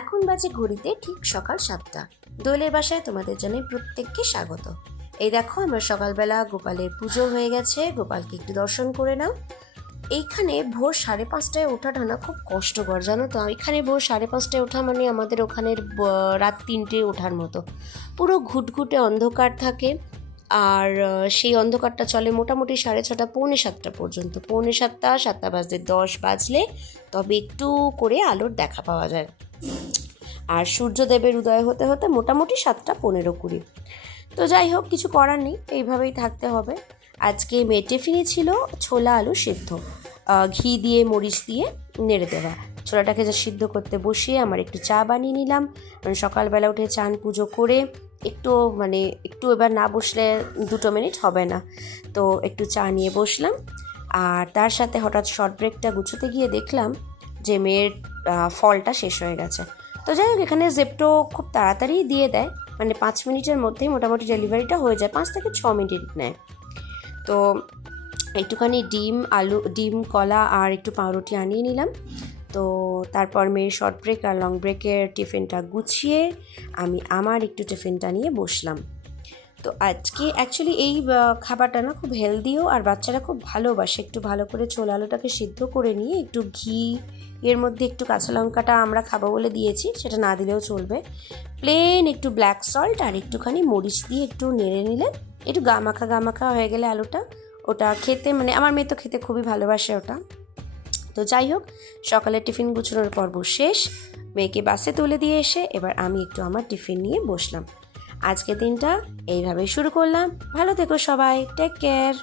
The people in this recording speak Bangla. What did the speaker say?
এখন বাজে ঘড়িতে ঠিক সকাল 7টা। দোলের বাসায় তোমাদের জানাই প্রত্যেককে স্বাগত। এই দেখো আমার সকালবেলা গোপালের পুজো হয়ে গেছে, গোপালকে একটু দর্শন করে নাও। এইখানে ভোর 5:30টায় ওঠাটা না খুব কষ্টকর, জানো তো। এখানে ভোর 5:30টায় ওঠা মানে আমাদের ওখানের রাত 3টে ওঠার মতো। পুরো ঘুটঘুটে অন্ধকার থাকে, আর সেই অন্ধকারটা চলে মোটামুটি 6:30 6:45 পর্যন্ত। 6:45 7:10 বাজলে তবে একটু করে আলোর দেখা পাওয়া যায়। আর সূর্যদেবের উদয় হতে হতে মোটামুটি 7:15-20। তো যাই হোক, কিছু করার নেই, এইভাবেই থাকতে হবে। আজকে মেয়ে টিফিনে ছিল ছোলা আলু সিদ্ধ, ঘি দিয়ে মরিচ দিয়ে নেড়ে দেওয়া। ছোলাটাকে যা সিদ্ধ করতে বসিয়ে আমার একটু চা বানিয়ে নিলাম। সকালবেলা উঠে চান পুজো করে একটু এবার না বসলে 2 মিনিট হবে না, তো একটু চা নিয়ে বসলাম। আর তার সাথে হঠাৎ শর্ট ব্রেকটা গুছোতে গিয়ে দেখলাম যে মেয়ের ফলটা শেষ হয়ে গেছে। তো যাই হোক, এখানে জেপ্টো খুব তাড়াতাড়ি দিয়ে দেয়, 5 মিনিটের মধ্যেই মোটামুটি ডেলিভারিটা হয়ে যায়, 5 থেকে 6 মিনিট নেয়। তো একটুখানি ডিম কলা আর একটু পাউরুটি আনিয়ে নিলাম। তো তারপর মেয়ের শর্ট ব্রেক আর লং ব্রেকের টিফিনটা গুছিয়ে আমি আমার একটু টিফিনটা নিয়ে বসলাম। তো আজকে অ্যাকচুয়ালি এই খাবারটা না খুব হেলদিও, আর বাচ্চারা খুব ভালোবাসে। একটু ভালো করে ছোলা আলুটাকে সিদ্ধ করে নিয়ে একটু ঘি, এর মধ্যে একটু কাঁচা লঙ্কাটা আমরা খাবো বলে দিয়েছি, সেটা না দিলেও চলবে। প্লেন একটু ব্ল্যাক সল্ট আর একটুখানি মরিচ দিয়ে একটু নেড়ে নিলে একটু গামাখা হয়ে গেলে আলুটা, ওটা খেতে আমার মেয়ে তো খেতে খুবই ভালোবাসে ওটা। তো যাই হোক, সকালের টিফিন গুছানোর পর্ব শেষ। মেয়েকে বাসে তুলে দিয়ে এসে এবার আমি একটু আমার টিফিন নিয়ে বসলাম। আজকের দিনটা এইভাবেই শুরু করলাম। ভালো থেকো সবাই, টেক কেয়ার।